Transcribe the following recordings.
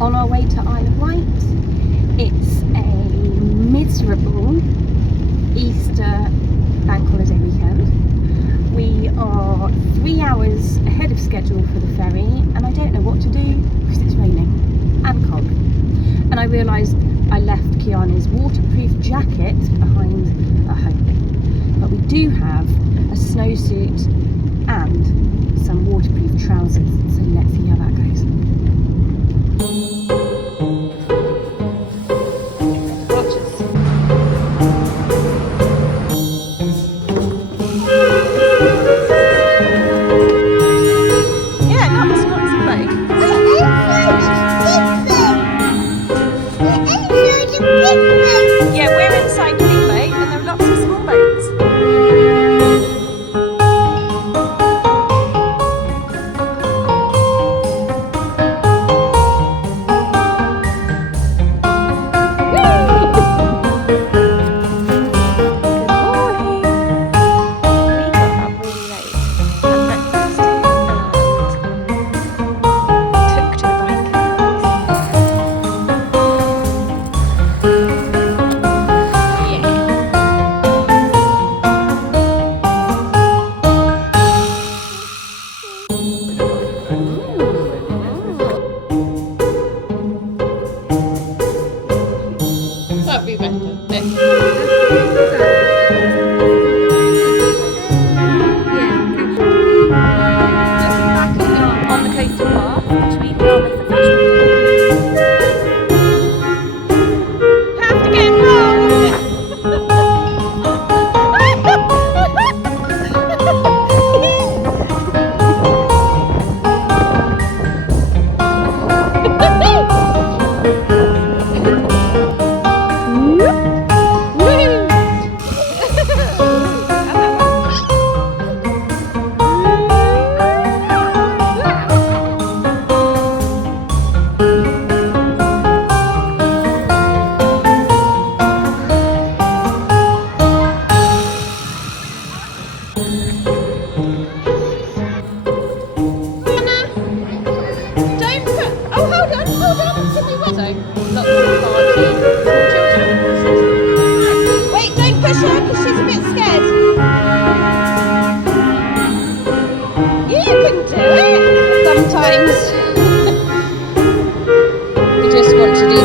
on our way to Isle of Wight. It's a miserable Easter bank holiday weekend. We are 3 hours ahead of schedule for the ferry, and I don't know what to do because it's raining and cold. And I realised I left Kiana's waterproof jacket behind at home. But we do have a snowsuit and some waterproof trousers, so let's see how that goes.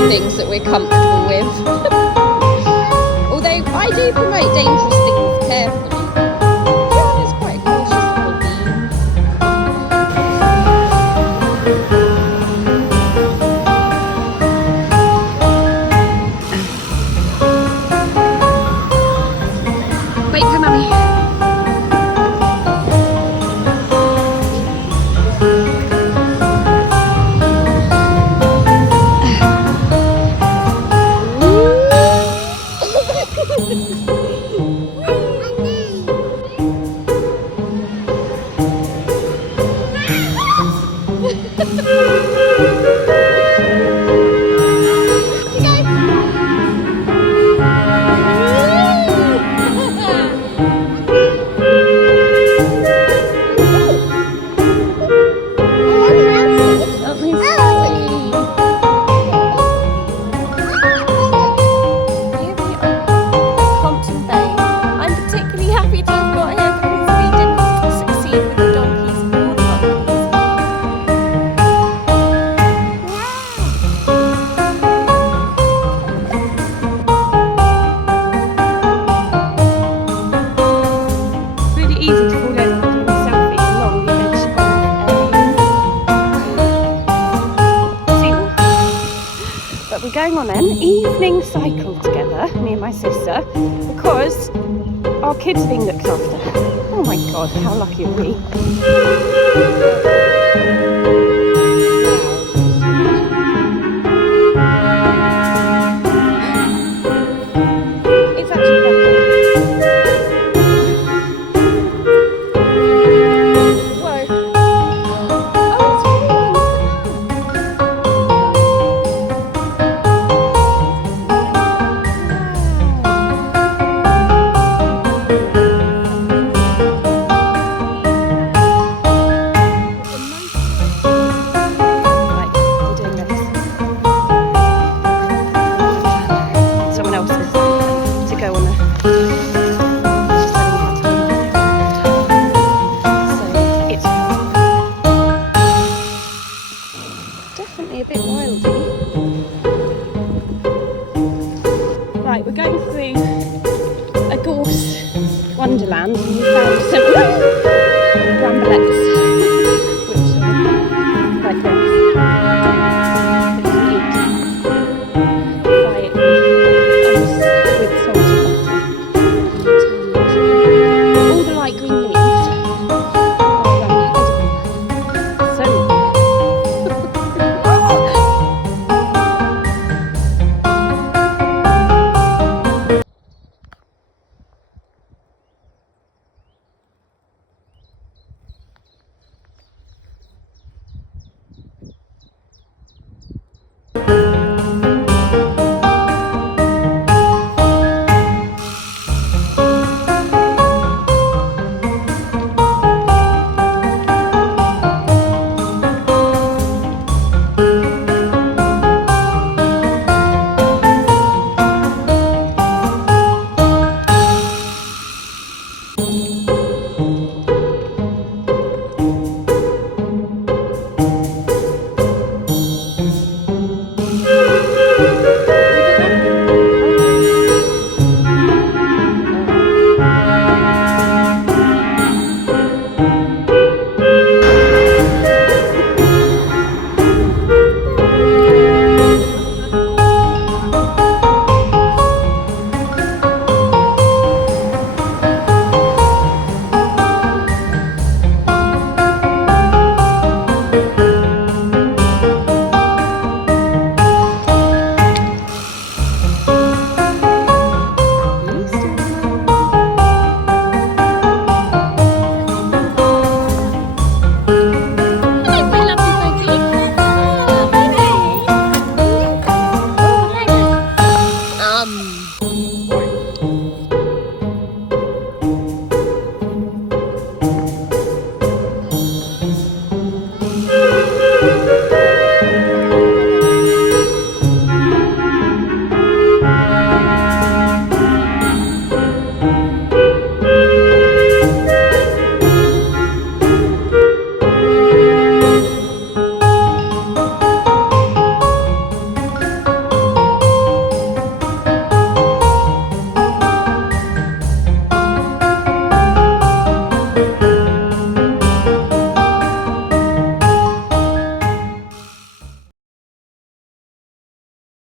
Things that we're comfortable with. Although I do promote dangerous things carefully. Kiana's quite a cautious little being. Wait for Mummy. We're going on an evening cycle together, me and my sister, because our kids are being looked after. Oh my god, how lucky are we?